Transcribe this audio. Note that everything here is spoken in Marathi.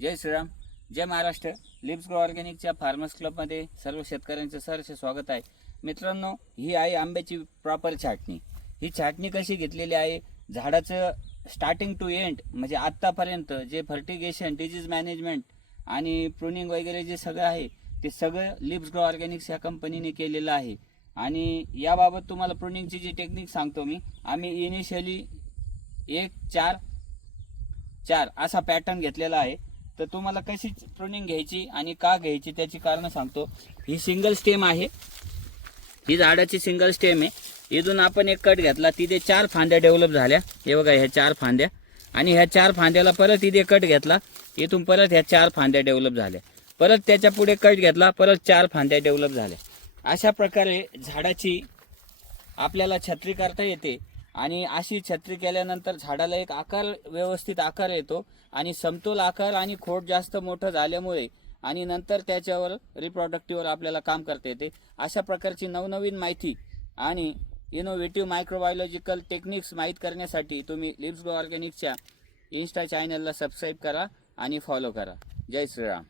जय श्रीराम. जय महाराष्ट्र. लिप्स ग्रो ऑर्गॅनिकच्या फार्मर्स क्लबमध्ये सर्व शेतकऱ्यांचं सहर्ष स्वागत आहे. मित्रांनो ही आहे आंब्याची प्रॉपर छाटणी. ही छाटणी कशी घेतलेली आहे? झाडाचं स्टार्टिंग टू एंड म्हणजे आत्तापर्यंत जे फर्टिगेशन डिजीज मॅनेजमेंट आणि प्रुनिंग वगैरे जे सगळं आहे ते सगळं लिप्स ग्रो ऑर्गॅनिक्स या कंपनीने केलेलं आहे. आणि याबाबत तुम्हाला प्रुनिंगची जी टेक्निक सांगतो मी आम्ही इनिशियली एक चार चार असा पॅटर्न घेतलेला आहे. तर तुम्हाला कशी प्रुनिंग घ्यायची आणि का घ्यायची त्याची कारणं सांगतो. ही सिंगल स्टेम आहे. ही झाडाची सिंगल स्टेम आहे. इथून आपण एक कट घेतला. तिथे चार फांद्या डेव्हलप झाल्या. हे बघा ह्या चार फांद्या. आणि ह्या चार फांद्याला परत इथे कट घेतला. इथून परत ह्या चार फांद्या डेव्हलप झाल्या. परत त्याच्या पुढे कट घेतला. परत चार फांद्या डेव्हलप झाल्या. अशा प्रकारे झाडाची आपल्याला छत्री करता येते. आणि अशी छत्री केल्यानंतर झाडाला एक आकार व्यवस्थित आकार येतो आणि समतोल आकार आणि खोड जास्त मोठं झाल्यामुळे आणि नंतर त्याच्यावर रिप्रोडक्टिव्हवर आपल्याला काम करता येते. अशा प्रकारची नवनवीन माहिती आणि इनोव्हेटिव्ह मायक्रोबायोलॉजिकल टेक्निक्स माहीत करण्यासाठी तुम्ही लिप्स गो ऑर्गॅनिकच्या इन्स्टा चॅनलला सबस्क्राईब करा आणि फॉलो करा. जय श्रीराम.